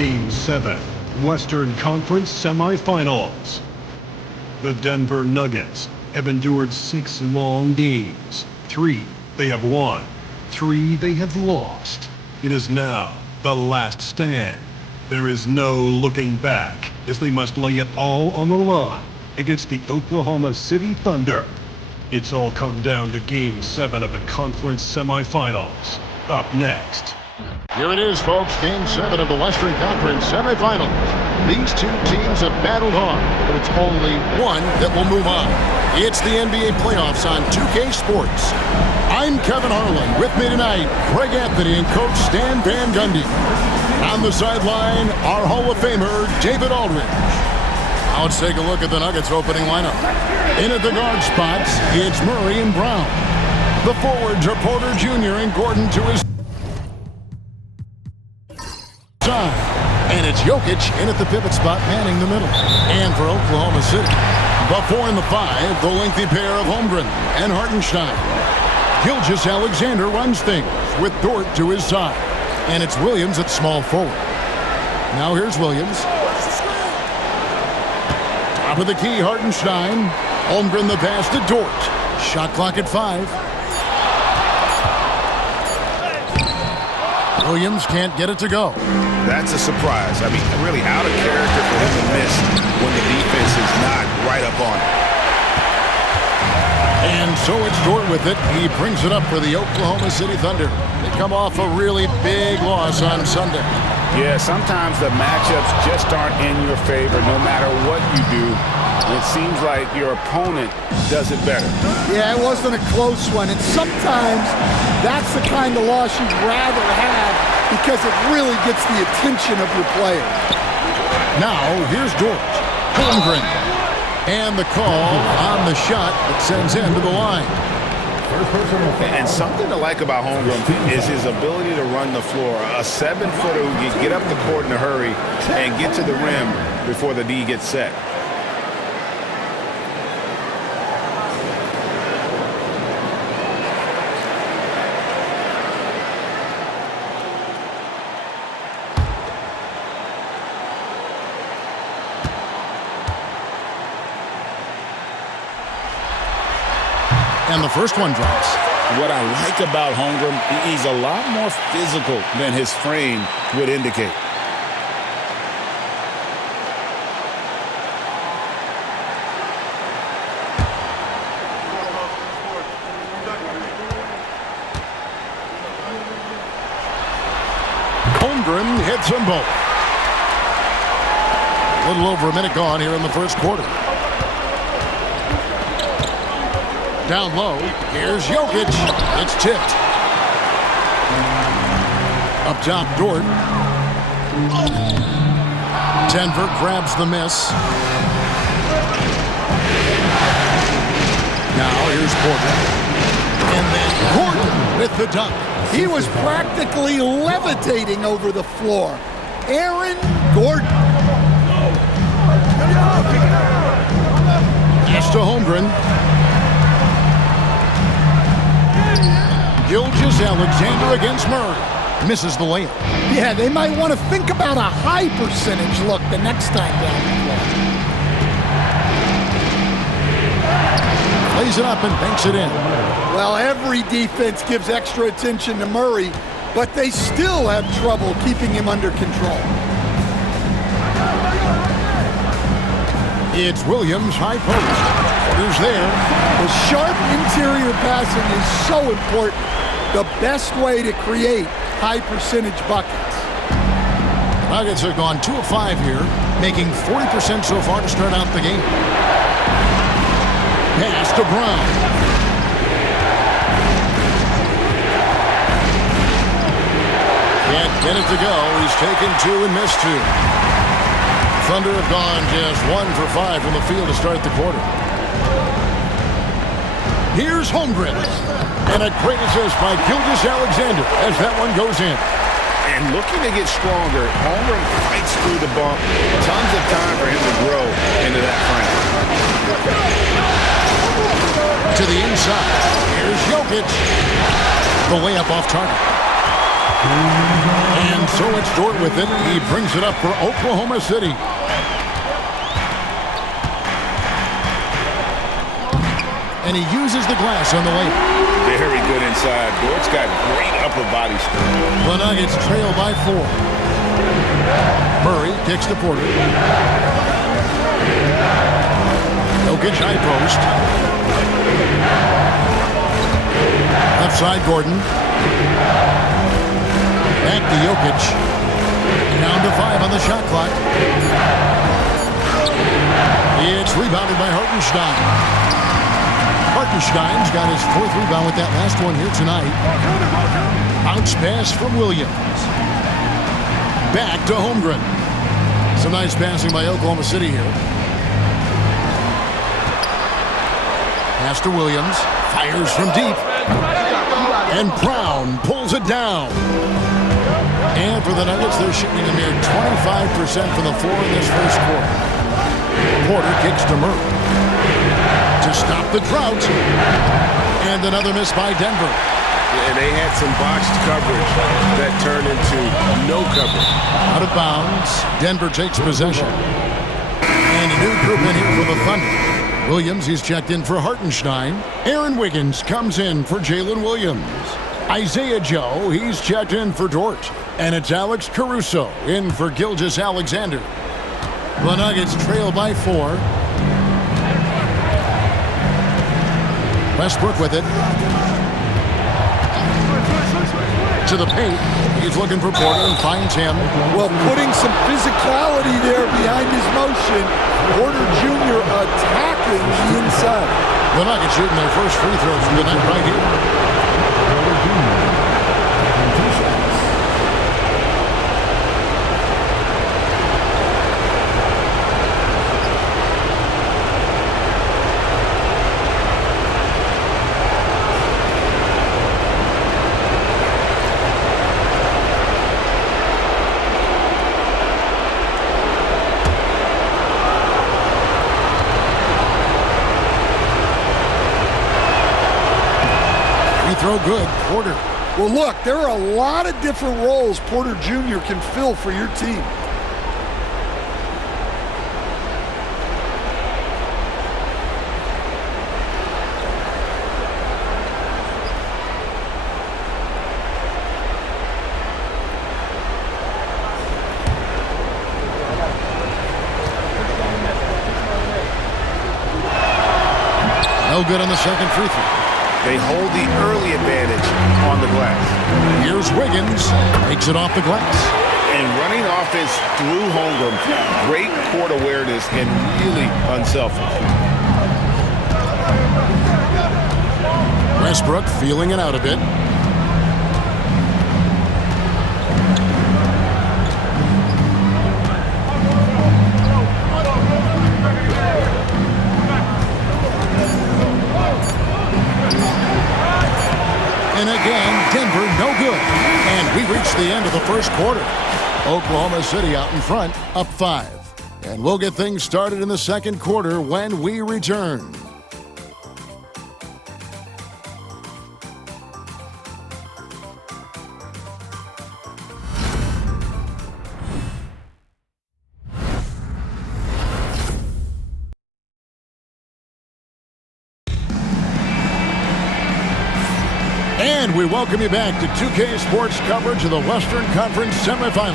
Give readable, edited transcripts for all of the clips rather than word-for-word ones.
Game 7, Western Conference Semifinals. The Denver Nuggets have endured 6 long games. 3 they have won, 3 they have lost. It is now the last stand. There is no looking back, as they must lay it all on the line against the Oklahoma City Thunder. It's all come down to Game 7 of the conference semifinals. Up next. Here it is, folks. Game 7 of the Western Conference semifinals. These two teams have battled hard, but it's only one that will move on. It's the NBA playoffs on 2K Sports. I'm Kevin Harlan. With me tonight, Greg Anthony and Coach Stan Van Gundy. On the sideline, our Hall of Famer, David Aldridge. Now let's take a look at the Nuggets opening lineup. In at the guard spots, it's Murray and Brown. The forwards are Porter Jr. and Gordon to his side. And it's Jokic in at the pivot spot, manning the middle. And for Oklahoma City, the 4 and the 5, the lengthy pair of Holmgren and Hartenstein. Gilgeous-Alexander runs things with Dort to his side. And it's Williams at small forward. Now here's Williams. Top of the key, Hartenstein. Holmgren the pass to Dort. Shot clock at 5. Williams can't get it to go. That's a surprise. I mean, really out of character for him to miss when the defense is not right up on it. And so it's Dort with it. He brings it up for the Oklahoma City Thunder. They come off a really big loss on Sunday. Yeah, sometimes the matchups just aren't in your favor no matter what you do. It seems like your opponent does it better. Yeah, it wasn't a close one. And sometimes that's the kind of loss you'd rather have because it really gets the attention of your player. Now, here's Dort. Holmgren. And the call on the shot that sends him to the line. And something to like about Holmgren is his ability to run the floor. A 7-footer who can get up the court in a hurry and get to the rim before the D gets set. And the first one drops. What I like about Holmgren, he's a lot more physical than his frame would indicate. Holmgren hits them both. A little over a minute gone here in the first quarter. Down low, here's Jokic. It's tipped. Up top, Dort. Denver grabs the miss. Now here's Porter. And then Gordon with the dunk. He was practically levitating over the floor. Aaron Gordon. Pass to Holmgren. Gilgeous-Alexander against Murray. Misses the layup. Yeah, they might want to think about a high percentage look the next time down the floor. Plays it up and banks it in. Well, every defense gives extra attention to Murray, but they still have trouble keeping him under control. It's Williams, high post. Porter's there. The sharp interior passing is so important. The best way to create high percentage buckets. Nuggets have gone 2 of 5 here, making 40% so far to start out the game. Pass to Brown. Can't get it to go. He's taken 2 and missed 2. Thunder have gone just 1 for 5 from the field to start the quarter. Here's Holmgren. And a great assist by Gilgeous-Alexander as that one goes in. And looking to get stronger, Holmgren fights through the bump. Tons of time for him to grow into that frame. To the inside. Here's Jokic. The layup off target. And so it's Dort with it. He brings it up for Oklahoma City. And he uses the glass on the layup. Very good inside. Dort's got great upper body strength. The Nuggets trail by 4. Murray kicks to Porter. Jokic high post. Left side, Gordon. Back to Jokic. Down to 5 on the shot clock. It's rebounded by Hartenstein. Hartenstein's got his 4th rebound with that last one here tonight. Bounce pass from Williams. Back to Holmgren. Some nice passing by Oklahoma City here. Pass to Williams. Fires from deep. And Brown pulls it down. And for the Nuggets, they're shooting a mere 25% from the floor in this first quarter. Porter kicks to Murray to stop the drought. And another miss by Denver. And they had some boxed coverage that turned into no coverage. Out of bounds. Denver takes possession. And a new group in here for the Thunder. Williams, he's checked in for Hartenstein. Aaron Wiggins comes in for Jalen Williams. Isaiah Joe, he's checked in for Dort. And it's Alex Caruso in for Gilgeous-Alexander. The Nuggets trail by 4. Westbrook with it. To the paint. He's looking for Porter and finds him. Well, putting some physicality there behind his motion. Porter Jr. attacking the inside. The Nuggets shooting their first free throws from the night right here. Throw good, Porter. Well, look, there are a lot of different roles Porter Jr. can fill for your team. No good on the second free throw. They hold the early advantage on the glass. Here's Wiggins. Takes it off the glass. And running offense through Holmgren. Great court awareness and really unselfish. Westbrook feeling it out a bit. And again, Denver no good. And we reach the end of the first quarter. Oklahoma City out in front, up 5. And we'll get things started in the second quarter when we return. And we welcome you back to 2K Sports coverage of the Western Conference semifinals.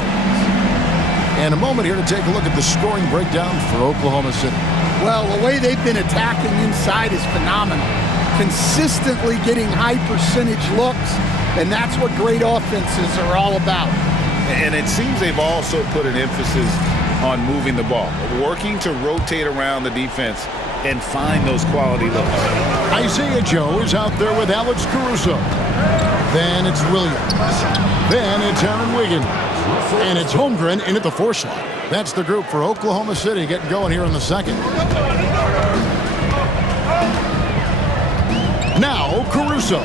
And a moment here to take a look at the scoring breakdown for Oklahoma City. Well, the way they've been attacking inside is phenomenal. Consistently getting high percentage looks, and that's what great offenses are all about. And it seems they've also put an emphasis on moving the ball, working to rotate around the defense and find those quality looks. Isaiah Joe is out there with Alex Caruso. Then it's Williams. Then it's Aaron Wiggins. And it's Holmgren in at the 4 slot. That's the group for Oklahoma City getting going here in the second. Now Caruso.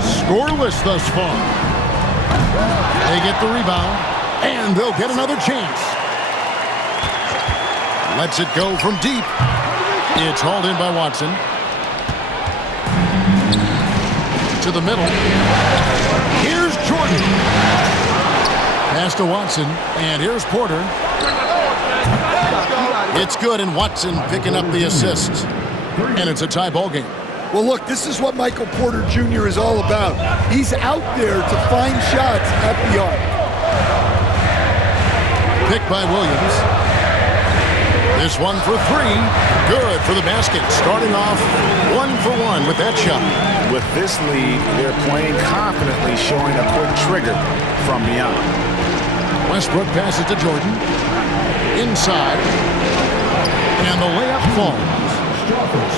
Scoreless thus far. They get the rebound. And they'll get another chance. Lets it go from deep. It's hauled in by Watson. To the middle. Here's Jordan. pass to Watson, and here's Porter. It's good, and Watson picking up the assist. And it's a tie ball game. Well, look, this is what Michael Porter Jr. is all about. He's out there to find shots at the arc. Picked by Williams. This one for three. Good for the basket. Starting off 1 for 1 with that shot. With this lead, they're playing confidently, showing a quick trigger from beyond. Westbrook passes to Jordan. Inside. And the layup falls.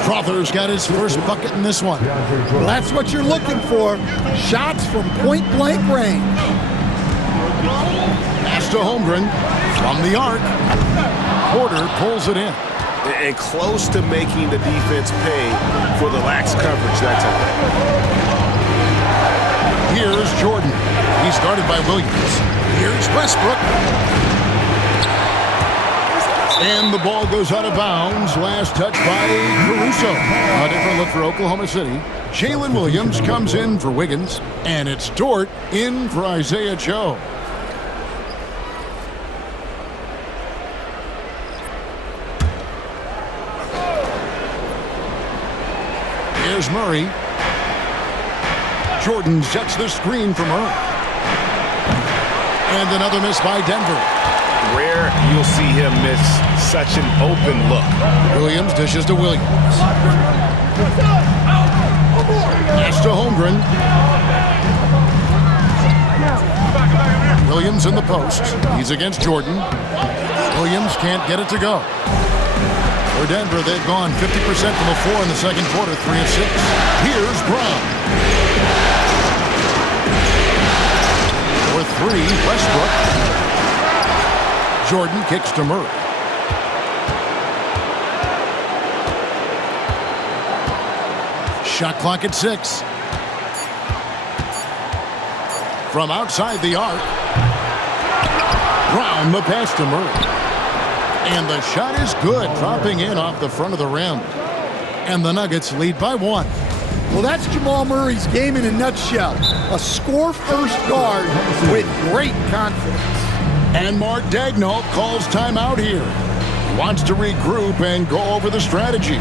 Strother's got his first bucket in this one. Well, that's what you're looking for. Shots from point-blank range. Pass to Holmgren from the arc. Porter pulls it in. And close to making the defense pay for the lax coverage that time. Here's Jordan. He's guarded by Williams. Here's Westbrook. And the ball goes out of bounds. Last touch by Caruso. A different look for Oklahoma City. Jalen Williams comes in for Wiggins. And it's Dort in for Isaiah Joe. Here's Murray. Jordan sets the screen for Murray. And another miss by Denver. Rare you'll see him miss such an open look. Williams dishes to Williams. Pass to Holmgren. Williams in the post. He's against Jordan. Williams can't get it to go. For Denver, they've gone 50% from the floor in the second quarter, 3 of 6. Here's Brown. For 3, Westbrook. Jordan kicks to Murray. Shot clock at 6. From outside the arc. Brown the pass to Murray. And the shot is good, dropping in off the front of the rim. And the Nuggets lead by 1. Well, that's Jamal Murray's game in a nutshell. A score-first guard with great confidence. And Mark Daigneault calls timeout here. He wants to regroup and go over the strategy.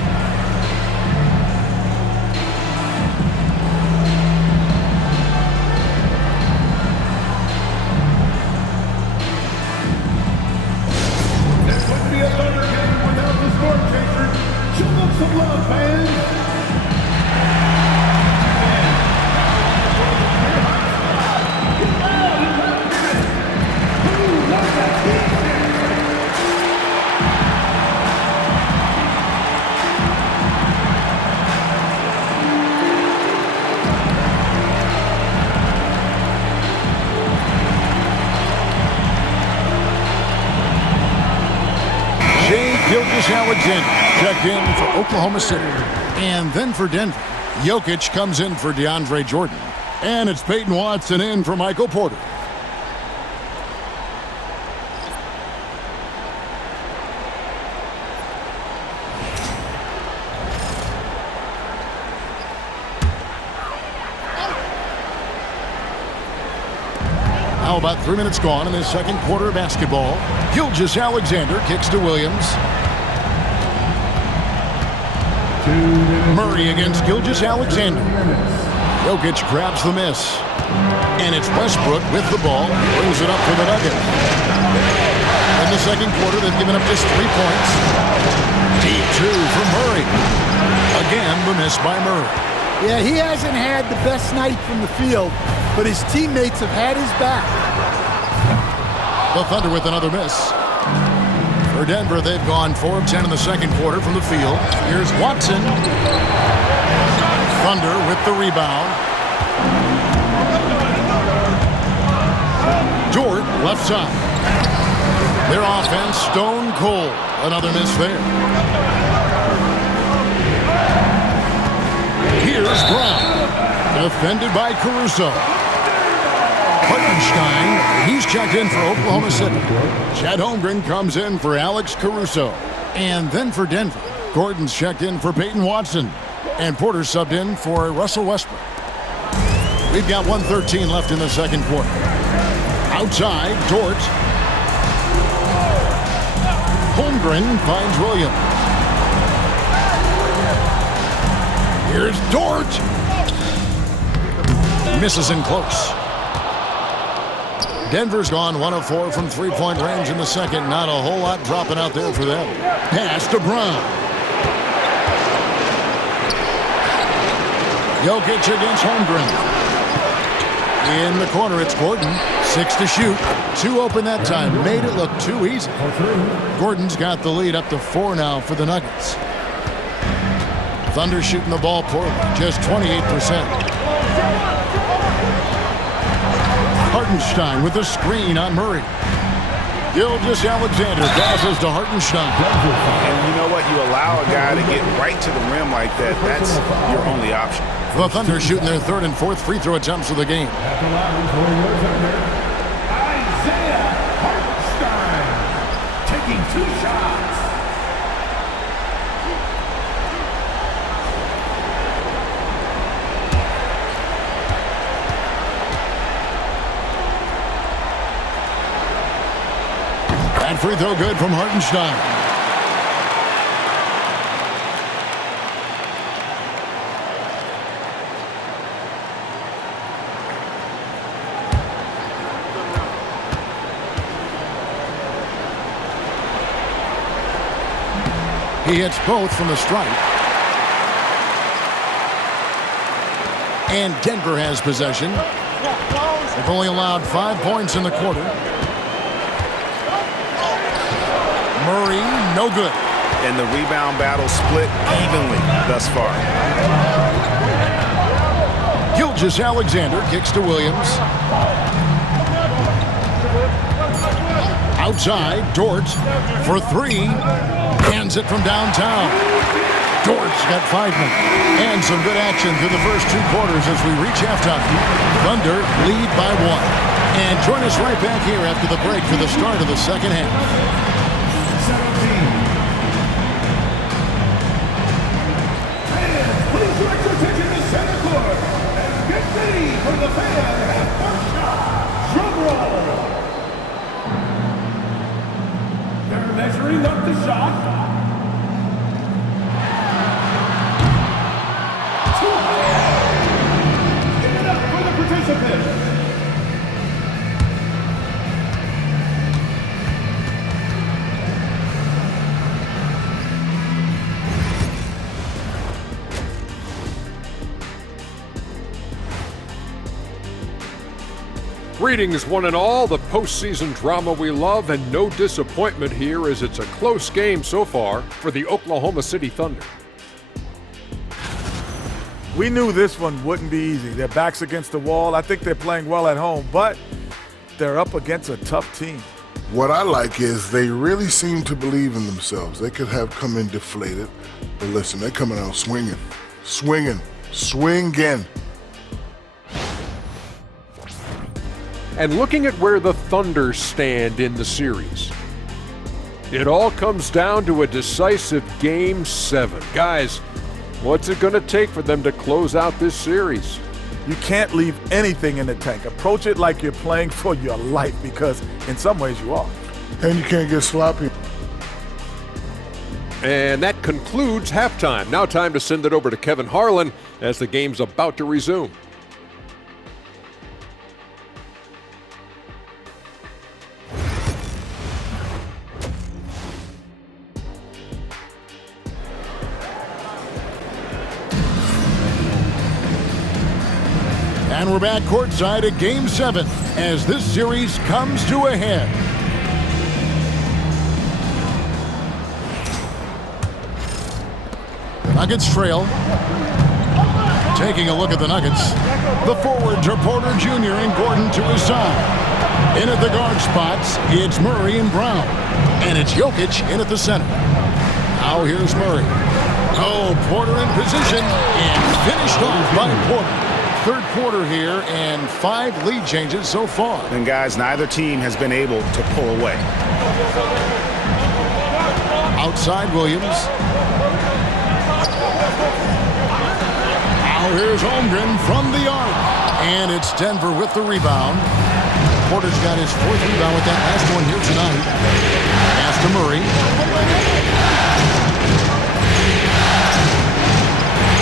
This would be a better game without the score changer. Show them some love, fans. Gilgeous-Alexander checked in for Oklahoma City. And then for Denver, Jokic comes in for DeAndre Jordan. And it's Peyton Watson in for Michael Porter. Now about 3 minutes gone in this second quarter of basketball. Gilgeous-Alexander kicks to Williams. Murray against Gilgeous-Alexander. Jokic grabs the miss. And it's Westbrook with the ball. Brings it up for the Nuggets. In the second quarter, they've given up just 3 points. Deep 2 for Murray. Again, the miss by Murray. Yeah, he hasn't had the best night from the field, but his teammates have had his back. The Thunder with another miss. For Denver, they've gone 4 of 10 in the second quarter from the field. Here's Watson. Thunder with the rebound. Dort, left side. Their offense, stone cold. Another miss there. Here's Brown. Defended by Caruso. Hartenstein, he's checked in for Oklahoma City. Chet Holmgren comes in for Alex Caruso. And then for Denver, Gordon's checked in for Peyton Watson. And Porter subbed in for Russell Westbrook. We've got 1:13 left in the second quarter. Outside, Dort. Holmgren finds Williams. Here's Dort. Misses in close. Denver's gone 1 of 4 from three-point range in the second. Not a whole lot dropping out there for them. Pass to Brown. Jokic against Holmgren. In the corner, it's Gordon. 6 to shoot. 2 open that time. Made it look too easy. Gordon's got the lead up to 4 now for the Nuggets. Thunder shooting the ball poorly. Just 28%. Hartenstein with the screen on Murray. Gilgeous-Alexander passes to Hartenstein. And you know what? You allow a guy to get right to the rim like that. That's your only option. The Thunder shooting their 3rd and 4th free throw attempts of the game. At the line for your Thunder, Isaiah Hartenstein, taking 2 shots. That free throw good from Hartenstein. He hits both from the stripe. And Denver has possession. They've only allowed 5 points in the quarter. Murray, no good. And the rebound battle split evenly thus far. Gilgeous-Alexander kicks to Williams. Outside, Dort for 3. Hands it from downtown. Dort's got 5 men. And some good action through the first 2 quarters as we reach halftime. Thunder lead by 1. And join us right back here after the break for the start of the second half. 17. Fans, please direct your attention to center court and get ready for the fan half-court shot. Drum roll. They're measuring up the shot. Give it up for the participants. Greetings, one and all. The postseason drama we love, and no disappointment here as it's a close game so far for the Oklahoma City Thunder. We knew this one wouldn't be easy. Their backs against the wall. I think they're playing well at home, but they're up against a tough team. What I like is they really seem to believe in themselves. They could have come in deflated, but listen, they're coming out swinging. And looking at where the Thunder stand in the series, it all comes down to a decisive Game 7. Guys, what's it going to take for them to close out this series? You can't leave anything in the tank. Approach it like you're playing for your life, because in some ways you are. And you can't get sloppy. And that concludes halftime. Now time to send it over to Kevin Harlan as the game's about to resume. And we're back courtside at Game 7 as this series comes to a head. Nuggets trail. Taking a look at the Nuggets. The forwards are Porter Jr. and Gordon to his side. In at the guard spots, it's Murray and Brown. And it's Jokic in at the center. Now here's Murray. Oh, Porter in position and finished off by Porter. Third quarter here and 5 lead changes so far. And guys, neither team has been able to pull away. Outside Williams. Now here's Holmgren from the arc. And it's Denver with the rebound. Porter's got his 4th rebound with that last one here tonight. Pass to Murray.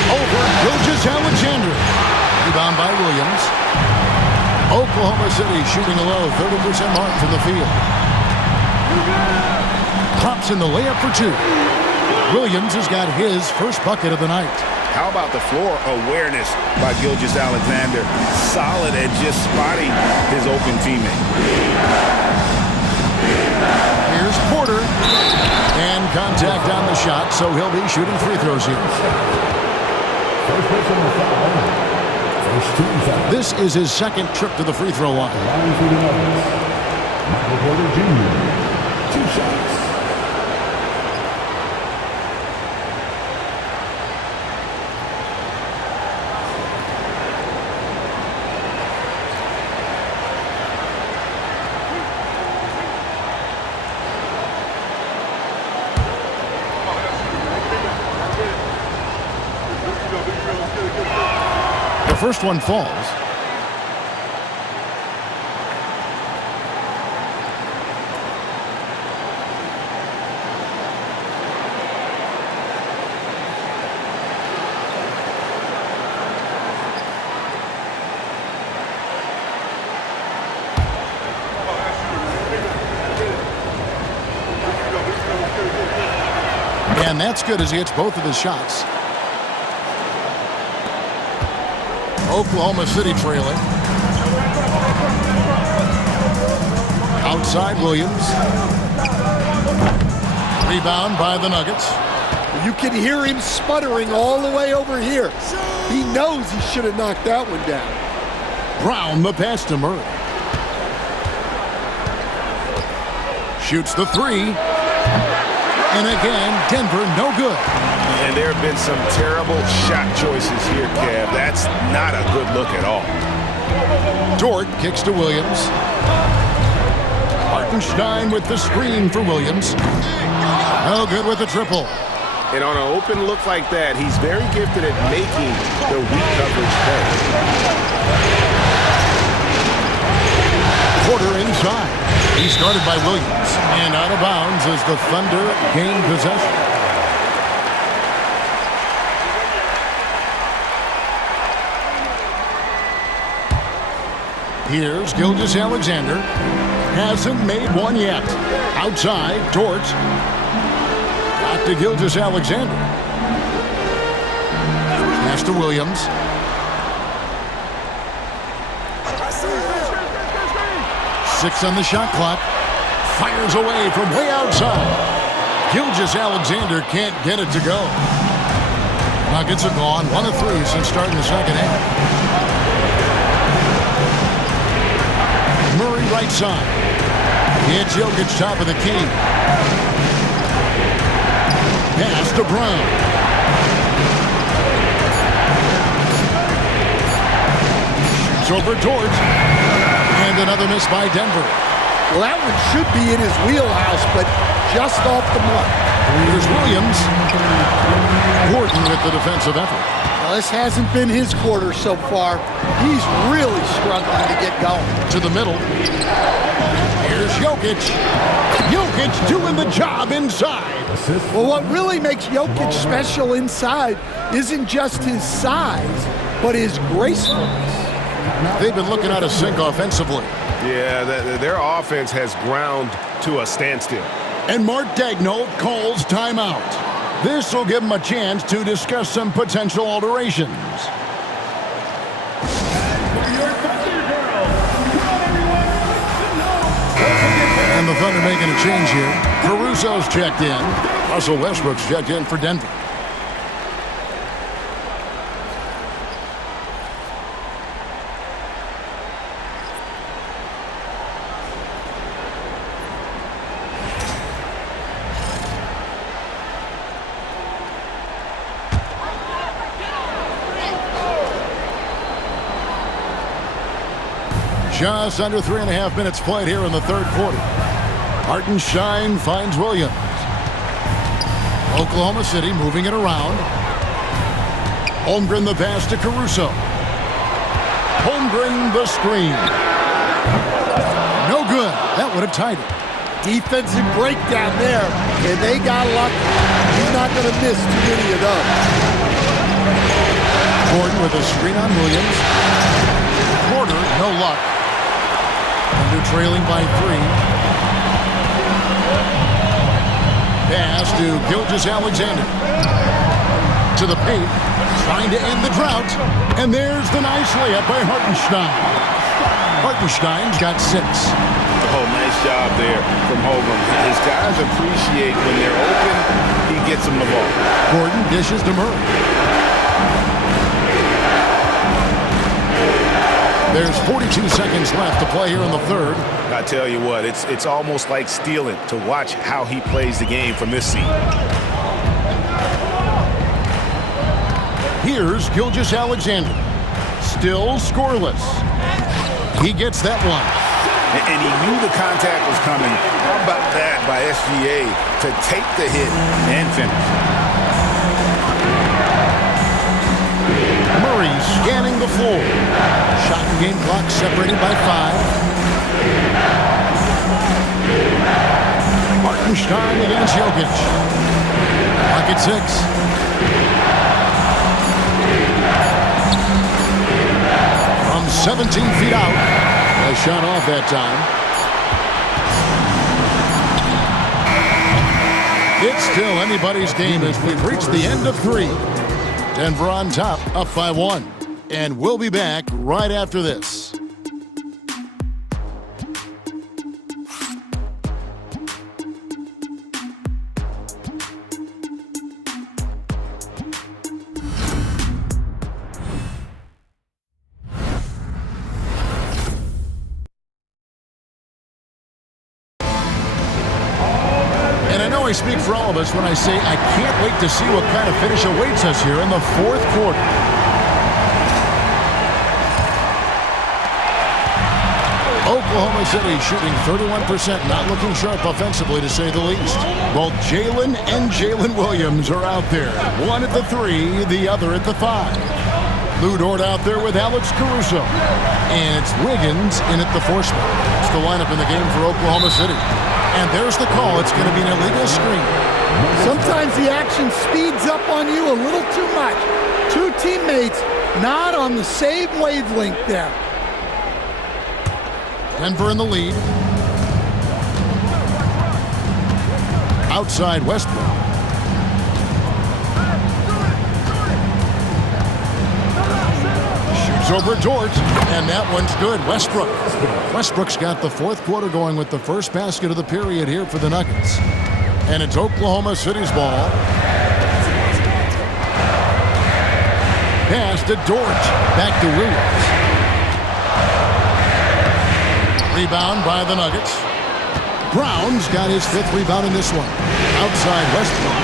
Over Gilgeous-Alexander. Rebound by Williams. Oklahoma City shooting a low 30% mark from the field. Drops in the layup for 2. Williams has got his first bucket of the night. How about the floor awareness by Gilgeous-Alexander? Solid at just spotting his open teammate. Here's Porter. And contact on the shot, so he'll be shooting free throws here. First personal foul. First team foul. This is his 2nd trip to the free throw line. Line for the Nuggets. Michael Porter Jr. 2 shots. The first one falls. And that's good as he hits both of his shots. Oklahoma City trailing. Outside Williams. Rebound by the Nuggets. You can hear him sputtering all the way over here. He knows he should have knocked that one down. Brown the pass to Murray. Shoots the 3. And again, Denver no good. And there have been some terrible shot choices here, Kev. That's not a good look at all. Dort kicks to Williams. Hartenstein with the screen for Williams. No good with the triple. And on an open look like that, he's very gifted at making the weak coverage pay. Porter inside. He's guarded by Williams. And out of bounds as the Thunder gain possession. Here's Gilgeous-Alexander. Hasn't made one yet. Outside, Dort. Back to Gilgeous-Alexander. Pass to Williams. Six on the shot clock. Fires away from way outside. Gilgeous-Alexander can't get it to go. Nuggets are gone. 1 of 3 since starting the second half. Murray right side. It's Jokic top of the key. Pass to Brown. Shoots over Dort. And another miss by Denver. Well, that one should be in his wheelhouse, but just off the mark. Here's Williams. Gordon with the defensive effort. Well, this hasn't been his quarter so far. He's really struggling to get going. To the middle. Here's Jokic. Jokic doing the job inside. Well, what really makes Jokic special inside isn't just his size, but his gracefulness. They've been looking out of sync offensively. Yeah, their offense has ground to a standstill. And Mark Daigneault calls timeout. This will give him a chance to discuss some potential alterations. And the Thunder making a change here. Caruso's checked in. Russell Westbrook's checked in for Denver. Just under 3.5 minutes played here in the third quarter. Hartenstein finds Williams. Oklahoma City moving it around. Holmgren the pass to Caruso. Holmgren the screen. No good. That would have tied it. Defensive breakdown there, and they got lucky. He's not going to miss too many of those. Gordon with a screen on Williams. Porter, no luck. And they're trailing by 3. Pass to Gilgeous-Alexander. To the paint, trying to end the drought. And there's the nice layup by Hartenstein. Hartenstein's got 6. Oh, nice job there from Holmgren. His guys appreciate when they're open, he gets them the ball. Gordon dishes to Murray. There's 42 seconds left to play here in the third. I tell you what, it's almost like stealing to watch how he plays the game from this seat. Here's Gilgeous-Alexander. Still scoreless. He gets that one. And he knew the contact was coming. How about that by SGA to take the hit and finish? Murray scanning the floor. Shot and game clock separated by 5. Hartenstein against Jokic. Clock at 6. From 17 feet out. A shot off that time. It's still anybody's game as we've reached the end of 3. Denver on top, up by 1. And we'll be back right after this. I speak for all of us when I say I can't wait to see what kind of finish awaits us here in the fourth quarter. Oklahoma City shooting 31%, not looking sharp offensively to say the least. Both Jalen and Jalen Williams are out there. One at the 3, the other at the 5. Lou Dort out there with Alex Caruso. And it's Wiggins in at the 4 spot. It's the lineup in the game for Oklahoma City. And there's the call. It's going to be an illegal screen. Sometimes the action speeds up on you a little too much. 2 teammates not on the same wavelength there. Denver in the lead. Outside Westbrook. Over Dort, and that one's good. Westbrook's got the fourth quarter going with the first basket of the period here for the Nuggets. And it's Oklahoma City's ball. Pass to Dort. Back to Williams. Rebound by the Nuggets. Brown's got his 5th rebound in this one. Outside Westbrook.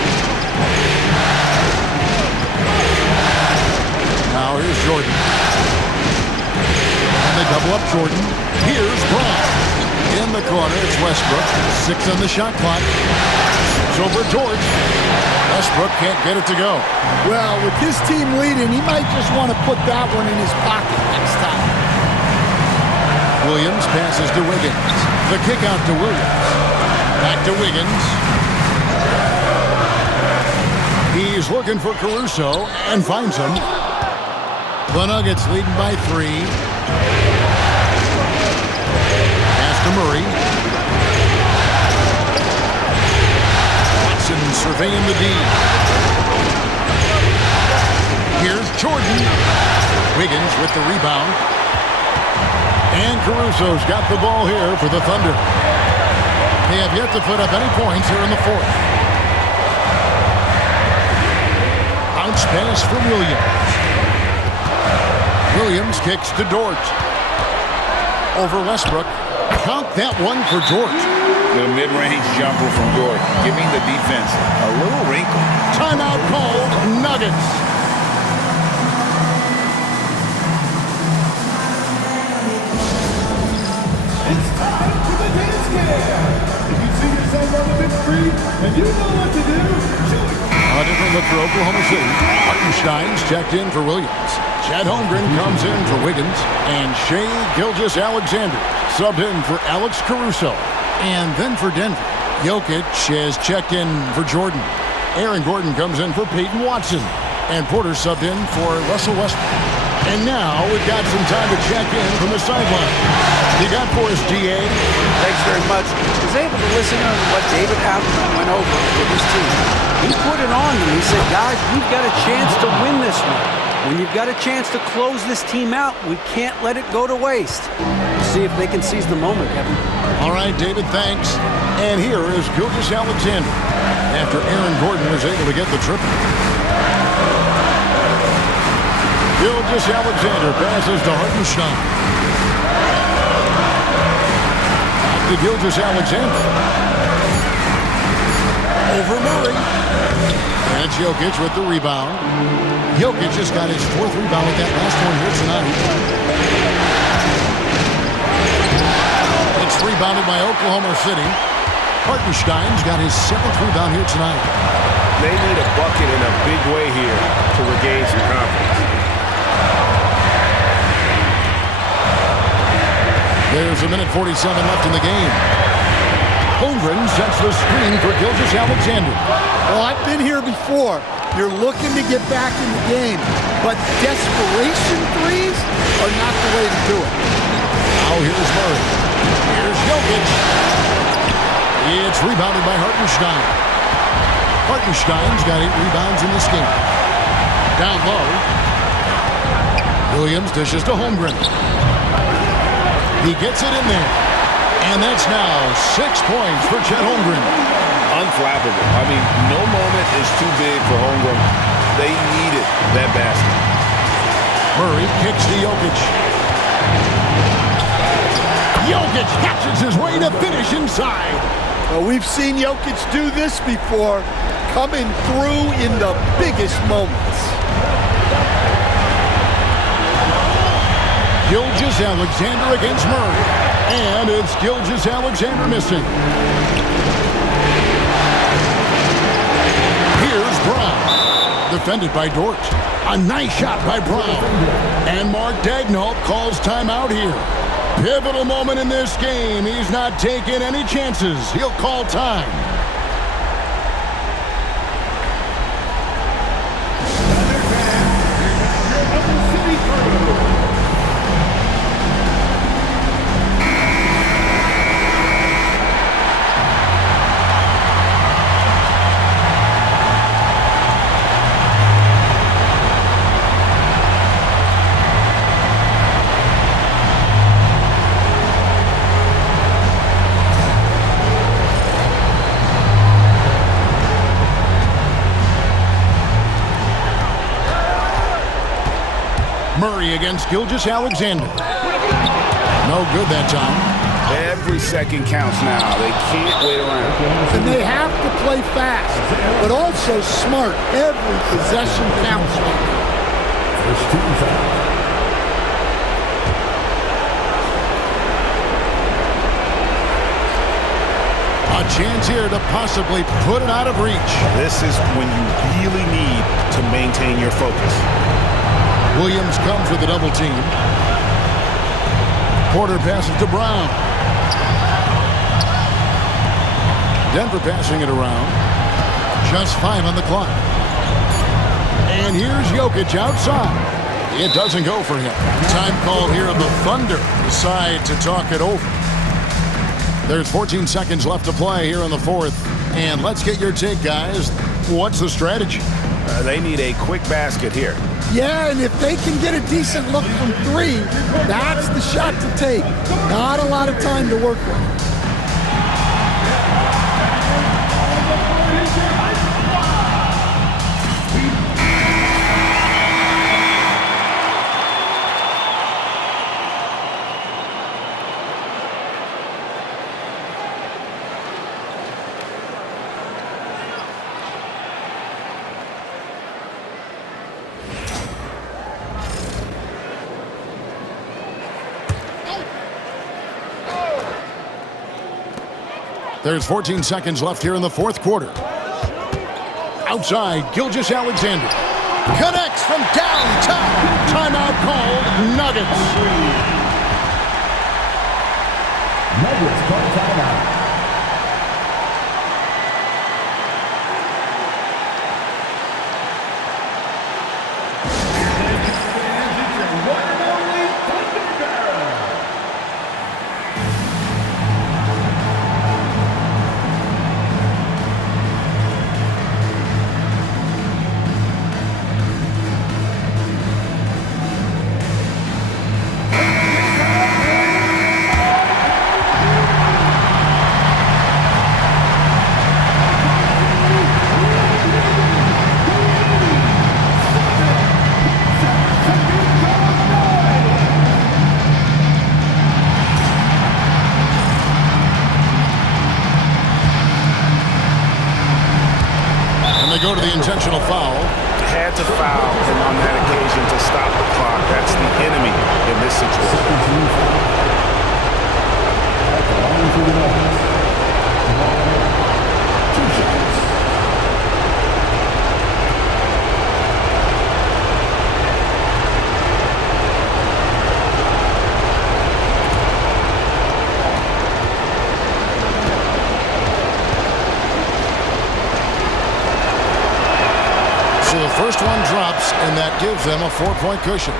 Now here's Jordan. They double up Jordan. Here's Brown. In the corner, it's Westbrook. 6 on the shot clock. It's over Dort. Westbrook can't get it to go. Well, with his team leading, he might just want to put that one in his pocket next time. Williams passes to Wiggins. The kick out to Williams. Back to Wiggins. He's looking for Caruso and finds him. The Nuggets leading by 3. Pass to Murray. Watson surveying the D. Here's Jordan. Wiggins with the rebound. And Caruso's got the ball here for the Thunder. They have yet to put up any points here in the fourth. Bounce pass for Williams. Williams kicks to Dort. Over Westbrook. Count that one for Dort. The mid-range jumper from Dort, giving the defense a little wrinkle. Timeout called, Nuggets. It's time for the dance cam. If you see yourself on the big screen and you know what to do, show it. A different look for Oklahoma City. Hartenstein's checked in for Williams. Chet Holmgren comes in for Wiggins, and Shai Gilgeous-Alexander subbed in for Alex Caruso. And then for Denver, Jokic has checked in for Jordan. Aaron Gordon comes in for Peyton Watson. And Porter subbed in for Russell Westbrook. And now we've got some time to check in from the sideline. You got for us, DA? Thanks very much. I was able to listen to what David Appleton went over with his team. He put it on them. He said, guys, we've got a chance to win this one. When you've got a chance to close this team out, we can't let it go to waste. We'll see if they can seize the moment, Kevin. All right, David, thanks. And here is Gilgeous-Alexander after Aaron Gordon was able to get the triple. Gilgeous-Alexander passes to Hartenstein. Back to Gilgeous-Alexander. Over Murray. That's Jokic with the rebound. Jokic just got his 4th rebound with that last one here tonight. It's rebounded by Oklahoma City. Hartenstein's got his 7th rebound here tonight. They need a bucket in a big way here to regain some confidence. There's a minute 47 left in the game. Holmgren sets the screen for Gilgeous-Alexander. Well, I've been here before. You're looking to get back in the game, but desperation threes are not the way to do it. Now here's Murray. Here's Jokic. It's rebounded by Hartenstein. Hartenstein's got 8 rebounds in this game. Down low. Williams dishes to Holmgren. He gets it in there. And that's now 6 points for Chet Holmgren. Unflappable. I mean, no moment is too big for Holmgren. They needed that basket. Murray kicks to Jokic. Jokic catches his way to finish inside. Well, we've seen Jokic do this before, coming through in the biggest moments. Gilgeous-Alexander against Murray. And it's Gilgeous-Alexander missing. Here's Brown. Defended by Dort. A nice shot by Brown. And Mark Daigneault calls timeout here. Pivotal moment in this game. He's not taking any chances. He'll call time. Murray against Gilgeous-Alexander. No good that time. Every second counts now. They can't wait around. And they have to play fast, but also smart. Every possession counts. A chance here to possibly put it out of reach. This is when you really need to maintain your focus. Williams comes with a double team. Porter passes to Brown. Denver passing it around. Just 5 on the clock. And here's Jokic outside. It doesn't go for him. Time called here, the Thunder decide to talk it over. There's 14 seconds left to play here in the 4th. And let's get your take, guys. What's the strategy? They need a quick basket here. Yeah, and if they can get a decent look from 3, that's the shot to take. Not a lot of time to work with. There's 14 seconds left here in the 4th quarter. Outside, Gilgeous-Alexander. Connects from downtown. Timeout called Nuggets. Nuggets call timeout. Go to the intentional foul. Had to foul, and on that occasion to stop the clock. That's the enemy in this First one drops, and that gives them a 4-point cushion.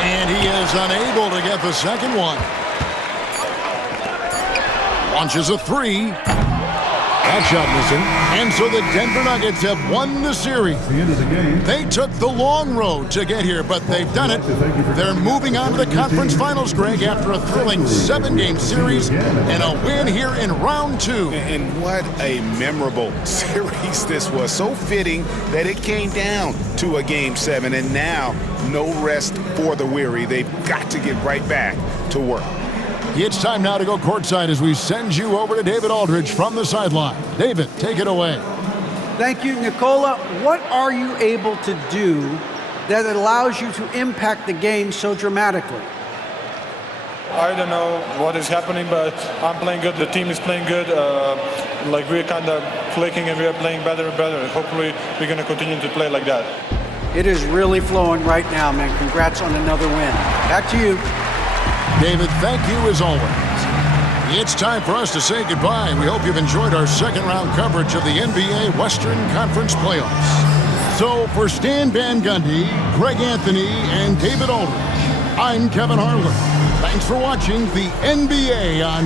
And he is unable to get the second one. Launches a three. That shot missing. And so the Denver Nuggets have won the series. The end of the game. They took the long road to get here, but they've done it. They're moving on to the conference finals, Greg, after a thrilling 7-game series and a win here in round 2. And what a memorable series this was. So fitting that it came down to a Game 7, and now no rest for the weary. They've got to get right back to work. It's time now to go courtside as we send you over to David Aldridge from the sideline. David, take it away. Thank you, Nicola. What are you able to do that allows you to impact the game so dramatically? I don't know what is happening, but I'm playing good. The team is playing good. Like we're kind of clicking and we're playing better and better. Hopefully we're going to continue to play like that. It is really flowing right now, man. Congrats on another win. Back to you. David, thank you as always. It's time for us to say goodbye. We hope you've enjoyed our second-round coverage of the NBA Western Conference playoffs. So for Stan Van Gundy, Greg Anthony, and David Aldridge, I'm Kevin Harlan. Thanks for watching the NBA on